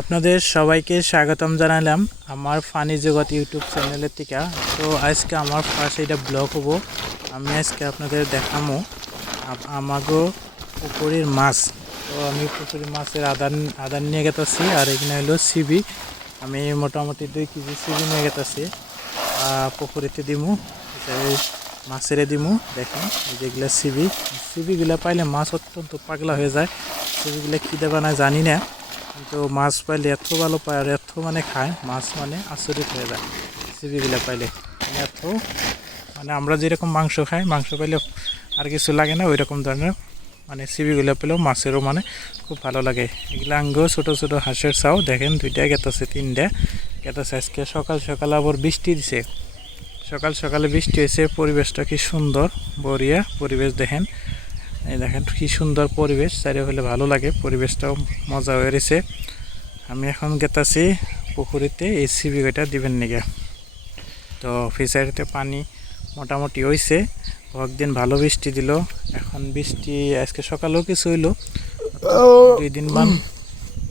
আপনাদের সবাইকে স্বাগতম জানালাম আমার ফানি জগৎ ইউটিউব চ্যানেলের থেকে। তো আজকে আমার ফার্স্ট এটা ব্লগ হবো। আমি আজকে আপনাদের দেখামো আমাগো পুকুরের মাছ। তো আমি পুকুরের মাছের আদার নিয়ে গেতেছি, আর এখানে হলো সিবি। আমি মোটামুটি 2 কেজি সিবি নিয়ে গেতেছি, পুকুরেতে দিমু, মাছেরে দিমু। দেখেন এই যেগুলো সিবিগুলো পাইলে মাছ অত্যন্ত পাগলা হয়ে যায়। সিবিগুলো কী দেবা না জানি না, কিন্তু মাছ পাইলে এত ভালো পায় আর এত মানে খায়, মাছ মানে আচরিত হয়ে যায় সিবিগুলো পাইলে। এত মানে আমরা যেরকম মাংস খাই, মাংস পাইলে আর কিছু লাগে না, ওই রকম ধরনের মানে সিবিগুলো পেলেও মাছেরও মানে খুব ভালো লাগে। এগুলো আঙ্গো ছোটো ছোটো হাঁসের চাও। দেখেন 2টা গেতাছে, 3টা গেতাছে। আজকে সকাল সকাল আবার বৃষ্টি দিছে, সকাল সকালে বৃষ্টি হয়েছে। পরিবেশটা কি সুন্দর, বড়িয়া পরিবেশ। দেখেন এই দেখেন কি সুন্দর পরিবেশ, চারি হলে ভালো লাগে, পরিবেশটাও মজা হয়ে রয়েছে। আমি এখন গেতাছি পুকুরিতে এই সিবি কয়টা দিবেন নিগে। তো ফিশারিতে পানি মোটামুটি হয়েছে, কয়েকদিন ভালো বৃষ্টি দিল। এখন বৃষ্টি আজকে সকালেও কিছু হইলো, 2 দিন মান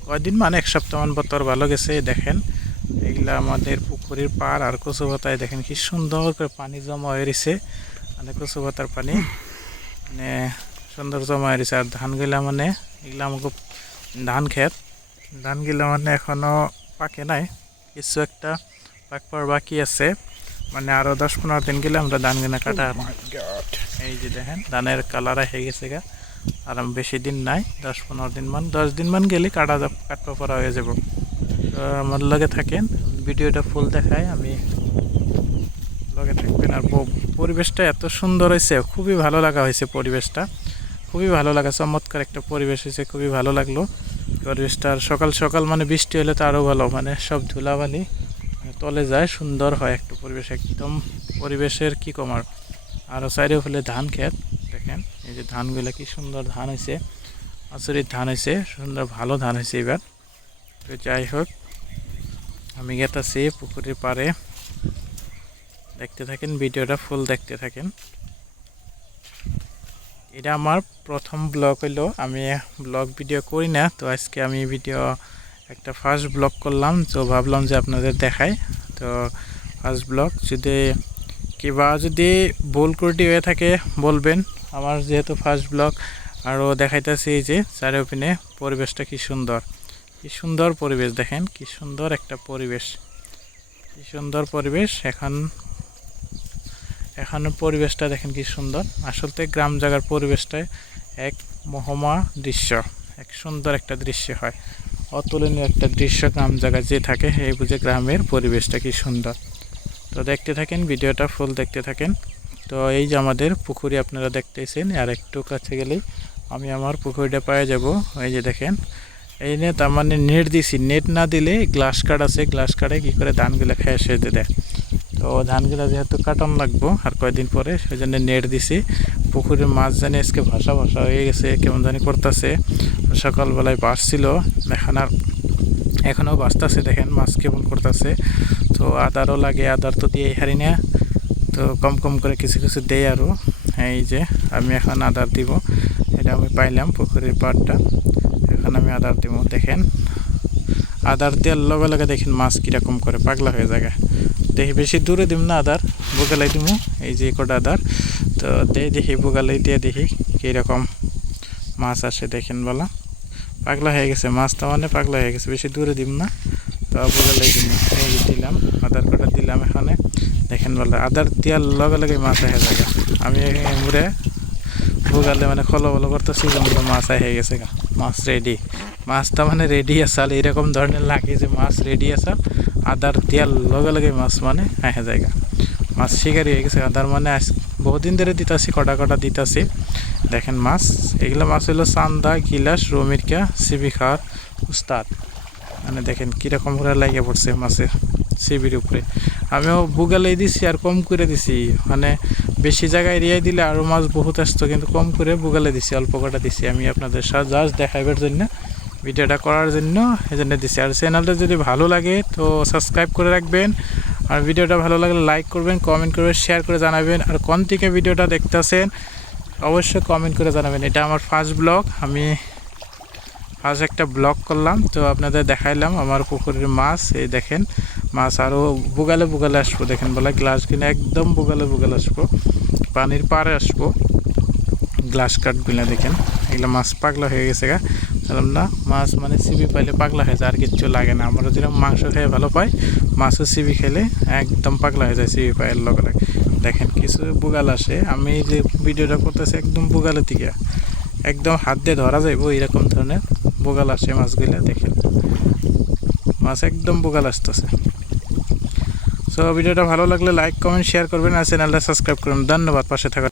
কয়দিন মানে 1 সপ্তাহ মান বতর ভালো গেছে। দেখেন এগুলা আমাদের পুকুরের পাড় আর কচু পাতায় দেখেন কি সুন্দর করে পানি জমা হয়ে রয়েছে, মানে কচু পাতার পানি মানে সুন্দর জমা হয়ে রয়েছে। আর ধানগুলা মানে এগুলো আমাকে ধানগুলা মানে এখনও পাকে নাই, কিছু একটা পাকবার বাকি আছে। মানে আরও 10-15 দিন গেলে আমরা ধান কিনা কাটা। এই যে দেখেন ধানের কালার হয়ে গেছে গা, আর বেশি দিন নাই, 10 দিন মান গেলে কাটবা পরা হয়ে যাব। তো আমার লগে থাকেন, ভিডিওটা ফুল দেখায়, আমি লগে থাকবেন। আর পরিবেশটা এত সুন্দর হয়েছে, খুবই ভালো লাগা হয়েছে পরিবেশটা, খুবই ভালো লাগা, চমৎকার একটা পরিবেশ হয়েছে, খুবই ভালো লাগলো পরিবেশটা। আর সকাল সকাল মানে বৃষ্টি হলে তো আরও ভালো, মানে সব ধুলাবালি তলে যায়, সুন্দর হয় একটু পরিবেশ, একদম পরিবেশের কি কমার। আরও সাইডে হলে ধান ক্ষেত দেখেন, এই যে ধানগুলো কি সুন্দর ধান হয়েছে, আচরিত ধান হয়েছে, সুন্দর ভালো ধান হয়েছে এবার। তো যাই হোক, আমি গেতাছি পুকুরের পাড়ে, দেখতে থাকেন ভিডিওটা ফুল দেখতে থাকেন। এটা আমার প্রথম ব্লগ হইলো, আমি ব্লগ ভিডিও করি না, তো আজকে আমি একটা ফার্স্ট ব্লগ করলাম, তো ভাবলাম যে আপনাদের দেখাই। তো ফার্স্ট ব্লগ যদি ভুল ত্রুটি হয়ে থাকে বলবেন, আমার যেহেতু ফার্স্ট ব্লগ। আরও দেখাইতেছি যে চারিপাশে পরিবেশটা কি সুন্দর পরিবেশ। দেখেন কি সুন্দর একটা পরিবেশ, কি সুন্দর পরিবেশ। এখন পরিবেশটা দেখেন কি সুন্দর। আসলে গ্রাম জায়গার পরিবেশটায় এক মহমা দৃশ্য, এক সুন্দর একটা দৃশ্য হয়, অতুলনীয় একটা দৃশ্য। গ্রাম জায়গায় যে থাকে এই বুঝে গ্রামের পরিবেশটা কি সুন্দর। তো দেখতে থাকেন ভিডিওটা ফুল দেখতে থাকেন। তো এই যে আমাদের পুকুরি আপনারা দেখতেছেন, আর একটু কাছে গেলেই আমি আমার পুকুরিটা পেয়ে যাব। এই যে দেখেন এই নিয়ে তার মানে নেট দিছি, নেট না দিলে গ্লাস কাট আছে, গ্লাস কাটে কী করে ধানগুলো খেয়ে সেজে দেয়। তো ধানগুলো যেহেতু কাটন লাগবো আর কয়েকদিন পরে, সেই জন্য নেট দিছি। পুকুরের মাছ জানি আজকে ভাসা হয়ে গেছে, কেমন জানি করতেছে। সকালবেলায় বাসছিল, এখনও বাঁচতেছে। দেখেন মাছ কেমন করতেছে। তো আদারও লাগে, আদার তো দিয়ে হারি না, তো কম কম করে কিছু কিছু দেয় আরও। এই যে আমি এখন আদার দিব, এটা আমি পাইলাম পুকুরের পাড়টা, এখন আমি আদার দিব। দেখেন আদার দেওয়ার লগে লগে দেখেন মাছ কীরকম করে পাগলা হয়ে যায়। দেখি বেশি দূরে দিব না আদার, বোগালাই দিব। এই যে কটা আদার তো দেখি বোগালাই দিয়ে দেখি কীরকম মাছ আসে। দেখেন বলা পাগলা হয়ে গেছে মাছটা, মানে পাগলা হয়ে গেছে, বেশি দূরে দিব না, তো বোগালাই দিব। এই যে দিলাম আদার কটা দিলাম এখানে। দেখেন বলা আদার দেওয়ার লগে লগে মাছ হয়ে যায়। আমি মুড়ে বোগালে মানে খলো বলো করতেছি, মাছ হয়ে গেছে গা, মাছ রেডি। মাছটা মানে রেডি আসাল, এরকম ধরনের লাগে যে মাছ রেডি আসাল। আদার দেওয়ার লগে লগে মাছ মানে হ্যাঁ জায়গা, মাছ শিকারি হয়ে গেছে। আদার মানে বহুদিন ধরে দিতাছি, কটা দিতাছি। দেখেন মাছ, এগুলো মাছ হলো চান্দা, গিলাস, রমিরকা, সিবি খাওয়ার উস্তাদ। মানে দেখেন কীরকম করে লাগিয়ে পড়ছে মাছের সিবির উপরে। আমিও বুগালেই দিছি আর কম করে দিছি, মানে বেশি জায়গায় এরিয়ায় দিলে আরও মাছ বহুত আসতো, কিন্তু কম করে বুগালে দিছি, অল্প কটা দিছি। আমি আপনাদের সাথে জাস্ট দেখাইবার জন্য, ভিডিওটা করার জন্য এই জন্য দিছি। আর চ্যানেলটা যদি ভালো লাগে তো সাবস্ক্রাইব করে রাখবেন, আর ভিডিওটা ভালো লাগলে লাইক করবেন, কমেন্ট করবেন, শেয়ার করে জানাবেন। আর কোন থেকে ভিডিওটা দেখতেছেন অবশ্যই কমেন্ট করে জানাবেন। এটা আমার ফার্স্ট ব্লগ, আমি ফার্স্ট একটা ব্লগ করলাম, তো আপনাদের দেখাইলাম আমার পুকুরের মাছ। এই দেখেন মাছ আরও বুগালে বুগালে আসবো, দেখেন বলে গ্লাস কিনে একদম বুগালে বুগালে আসবো, পানির পাড়ে আসবো। গ্লাস কাঠগুলো দেখেন, এগুলো মাছ পাগলা হয়ে গেছে গা। বললাম না, মাছ মানে সিবি পাইলে পাগলা হয়ে যায়, আর কিচ্ছু লাগে না। আমরা যেরকম মাংস খেয়ে ভালো পাই, মাছও সিবি খেলে একদম পাগলা হয়ে যায় সিবি পায়ের লগে লাগে। দেখেন কিছু বুগাল আসে, আমি যে ভিডিওটা করতেছি একদম বুগালের দিকে, একদম হাত দিয়ে ধরা যাইব এরকম ধরনের বুগাল আসে মাছগুলো। দেখেন মাছ একদম বুগাল আসতেছে। সো ভিডিওটা ভালো লাগলে লাইক কমেন্ট শেয়ার করবেন আর চ্যানেলটা সাবস্ক্রাইব করুন। ধন্যবাদ পাশে থাকার।